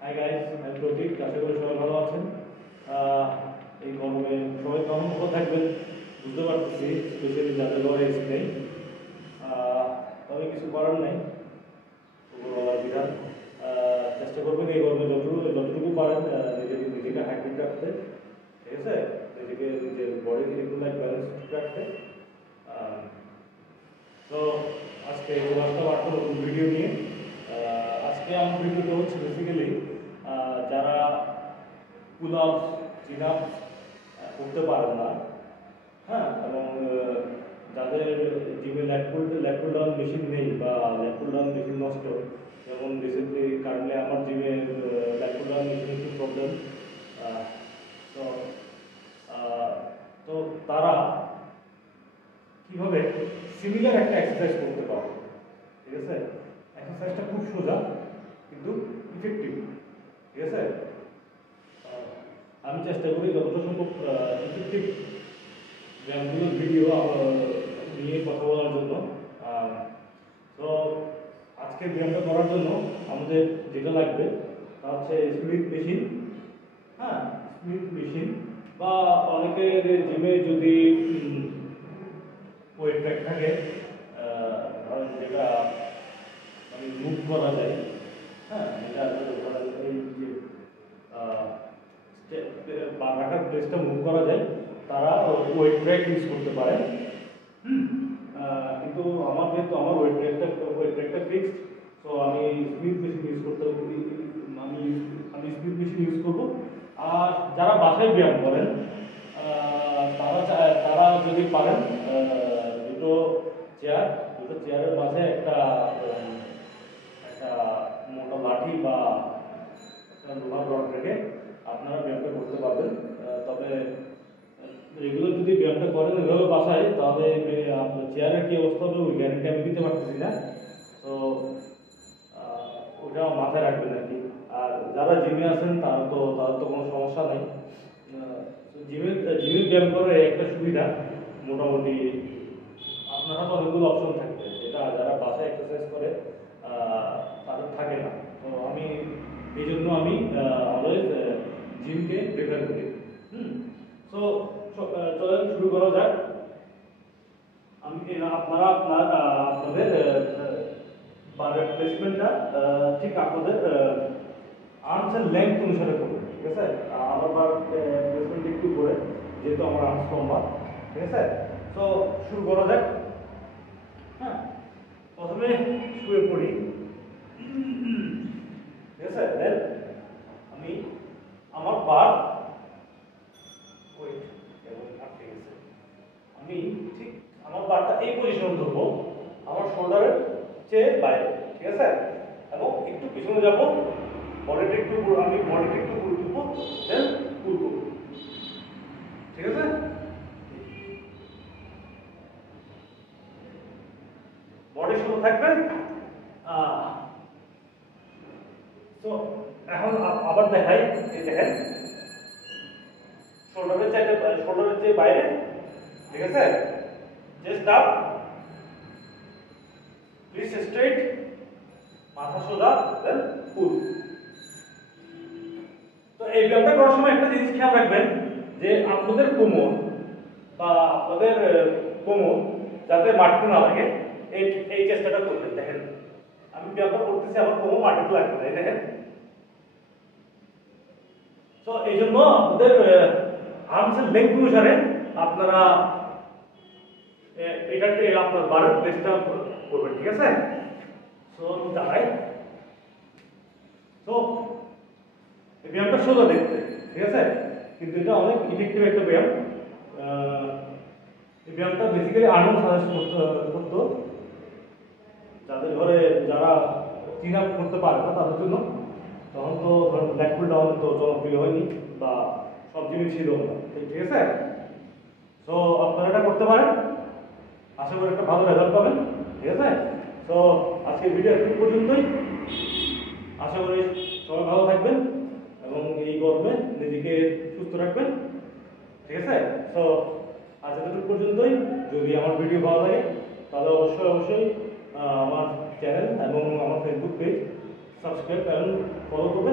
Hi guys, আমি প্রতীক। আশা করি সবাই ভালো আছেন। এই গরমে সবাই কেমন ভালো থাকবেন বুঝতে পারতেছি, স্পেশালি যাদের ঘরে এসি নেই। তবে কিছু করার নাই, বলার বিধান। চেষ্টা করবেন এই গরমে যতটুকু পারেন নিজেকে হাইড্রেট রাখতে, ঠিক আছে? নিজের বডি ইলেকট্রোলাইট ব্যালেন্স ঠিক রাখতে। তো আজকে আসলাম একটা নতুন ভিডিও নিয়ে। আজকে আমার ভিডিওটা হচ্ছে বেসিক্যালি যারা পুল আপ চিন আপ করতে পারেন না, হ্যাঁ, এবং যাদের জিমে ল্যাট ডাউন মেশিন নেই বা ল্যাট ডাউন মেশিন নষ্ট, যেমন রিসেন্টলি কারেন্টলি আমার জিমে ল্যাট ডাউন মেশিন একটু প্রবলেম। তো তো তারা কীভাবে সিমিলার একটা এক্সারসাইজ করতে পারবে, ঠিক আছে? এক্সারসাইজটা খুব সোজা কিন্তু ইফেক্টিভ, ঠিক আছে? আমি চেষ্টা করি যতটা সম্ভব ইফেক্টিভ ব্যায়ামগুলোর ভিডিও নিয়ে কথা বলার জন্য। তো আজকের ব্যায়ামটা করার জন্য আমাদের যেটা লাগবে তা হচ্ছে স্মিথ মেশিন। হ্যাঁ, স্মিথ মেশিন বা অনেকের জিমে যদি ওয়েট ট্র্যাক থাকে, যেটা মানে মুভ করা যায়, হ্যাঁ, যেটা এই যে রাখার প্লেসটা মুভ করা যায়, তারা ওয়েট ট্র্যাক ইউজ করতে পারে। কিন্তু যেহেতু আমার ওয়েট ট্র্যাকটা ফিক্সড, তো আমি স্মিথ মেশিন ইউজ করতে আমি স্মিথ মেশিন ইউজ করবো। আর যারা বাসায় ব্যায়াম করেন তারা যদি পারেন দুটো চেয়ারের মাঝে একটা মোটা লাঠি বা একটা লোহার রড রেখে আপনারা ব্যায়ামটা করতে পারবেন। তবে রেগুলার যদি ব্যায়ামটা করেন এভাবে বাসায়, তাহলে আপনার চেয়ারের কী অবস্থা হবে ওই গ্যারেন্টি আমি দিতে পারতেছি না। তো ওটা মাথায় রাখবেন আর কি। আর যারা জিমে আছেন তাদের তো কোনো সমস্যা নেই। জিমে ব্যায়াম করার একটা সুবিধা, মোটামুটি আপনার হাতে অনেকগুলো অপশন থাকবে, যেটা যারা বাসায় এক্সারসাইজ করে তাদের থাকে না। তো এই জন্য আমি অলওয়েজ জিমকে প্রেফার করি। তো চলেন শুরু করা যাক। আপনাদের বারের প্লেসমেন্টটা ঠিক আপনাদের আর্মসের লেন্থ অনুসারে করবেন, ঠিক আছে? আমার বার প্লেসমেন্ট একটু করে, যেহেতু আমার আর্মস লম্বা, ঠিক আছে? তো শুরু করা যাক। হ্যাঁ, প্রথমে শুয়ে পড়ি, ঠিক আছে? দেন আমি আমার বার আমি ঠিক আমার বারটা এই পজিশনে ধরবো, আমার শোল্ডারের চেয়ে বাইরে, ঠিক আছে? এবং একটু পিছনে যাবো, বডিটা একটু পুরো তুলবো, দেন পুল করবো, ঠিক আছে? বডির সাথে থাকবে। তো এখন আবার দেখাই, এই দেখেন শোল্ডারের চেয়ে বাইরে, ঠিক আছে? চেস্ট আপ, প্লিজ স্ট্রেট, মাথা সোজা, দেন পুল। তো এই ব্যায়ামটা করার সময় একটা জিনিস খেয়াল রাখবেন যে আপনাদের কোমর যাতে মাটিতে না লাগে, এই চেষ্টাটা করবেন। দেখেন আমি ব্যায়ামটা করতেছি, আমার কোমর মাটিতে লাগবে না, এই দেখেন। তো এই জন্য আপনাদের আর্মসের লেংথ অনুসারে আপনারা এটাকে আপনার বারের প্লেসটা করবেন, ঠিক আছে? তো দাঁড়াই। তো এই ব্যায়ামটা সোজা দেখতে, ঠিক আছে? কিন্তু এটা অনেক ইফেক্টিভ একটা ব্যায়াম। এই ব্যায়ামটা বেসিক্যালি আর্নল্ড সাজেস্ট করতো যাদের ঘরে, যারা চিন আপ করতে পারে না তাদের জন্য। তখন তো ধরুন ল্যাট পুল ডাউন তো জনপ্রিয় হয়নি বা সব জিনিস ছিল না, ঠিক আছে? তো আপনারা এটা করতে পারেন, আশা করি একটা ভালো রেজাল্ট পাবেন, ঠিক আছে? তো আজকের ভিডিও একটু পর্যন্তই। আশা করি সবাই ভালো থাকবেন এবং এই গরমে নিজেকে সুস্থ রাখবেন, ঠিক আছে? তো আজ এতটুকু পর্যন্তই। যদি আমার ভিডিও ভালো লাগে তাহলে অবশ্যই আমার চ্যানেল এবং আমার ফেসবুক পেজ সাবস্ক্রাইব এবং ফলো করবেন।